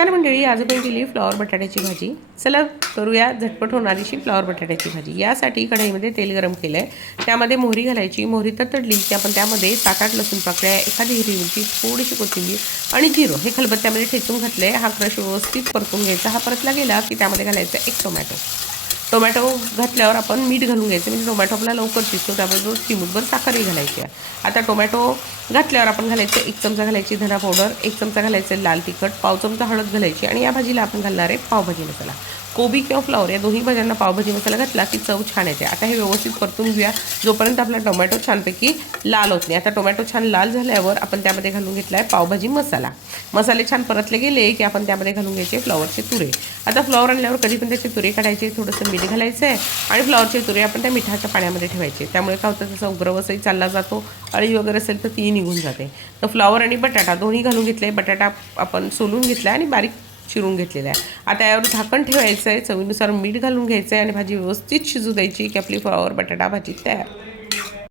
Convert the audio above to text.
नमस्कार मंडळी, आज आपण केली फ्लॉवर बटाट्याची भाजी। चला करूया झटपट होणारीशी फ्लॉवर बटाट्याची भाजी। यासाठी कढईमध्ये तेल गरम केलं आहे, त्यामध्ये मोहरी घालायची। मोहरी तडतडली की आपण त्यामध्ये 7-8 लसूण पाकळ्या, एखादी हिरवी मिरची, थोडीशी कोथिंबीर आणि जिरं हे खलबत्त्यामध्ये ठेचून घातले। हा क्रश व्यवस्थित परतून घ्यायचा। हा परतला गेला की त्यामध्ये घालायचा एक टोमॅटो घातल्यावर आपण मीठ घालून घ्यायचं, म्हणजे टोमॅटो आपला लवकर शिजतो। त्याबरोबर चिमूटभर साखरही घालायची आहे। आता टोमॅटो घातल्यावर आपण घालायचं 1 चमचा घालायची धना पावडर, 1 चमचा घालायचं लाल तिखट, पाव चमचा हळद घालायची आणि या भाजीला आपण घालणार आहे पावभाजी मसाला। कोबी किंवा फ्लॉवर या दोन्ही भाज्यांना पावभाजी मसाला घातला की चव छान येते। आता हे व्यवस्थित परतून घेऊया जोपर्यंत आपला टोमॅटो छानपैकी लाल होत नाही। आता टोमॅटो छान लाल झाल्यावर आपण त्यामध्ये घालून घेतला आहे पावभाजी मसाला। मसाले छान परतले गेले की आपण त्यामध्ये घालून घ्यायचे फ्लॉवरचे तुरे। आता फ्लॉवर आणल्यावर कधी पण त्याचे तुरे काढायचे, थोडंसं मीठ घालायचं आहे आणि फ्लॉवरचे तुरे आपण त्या मिठाच्या पाण्यामध्ये ठेवायचे। त्यामुळे काय होतं, त्याचा उग्रवसही चालला जातो, अळी वगैरे असेल तर ती निघून जाते। तर फ्लॉवर आणि बटाटा दोन्ही घालून घेतले। बटाटा आपण सोलून घेतला आणि बारीक चिरून घेतलेला आहे। आता यावर झाकण ठेवायचं आहे, चवीनुसार मीठ घालून घ्यायचं आहे आणि भाजी व्यवस्थित शिजू द्यायची की आपली फ्लॉवर बटाटा भाजी तयार।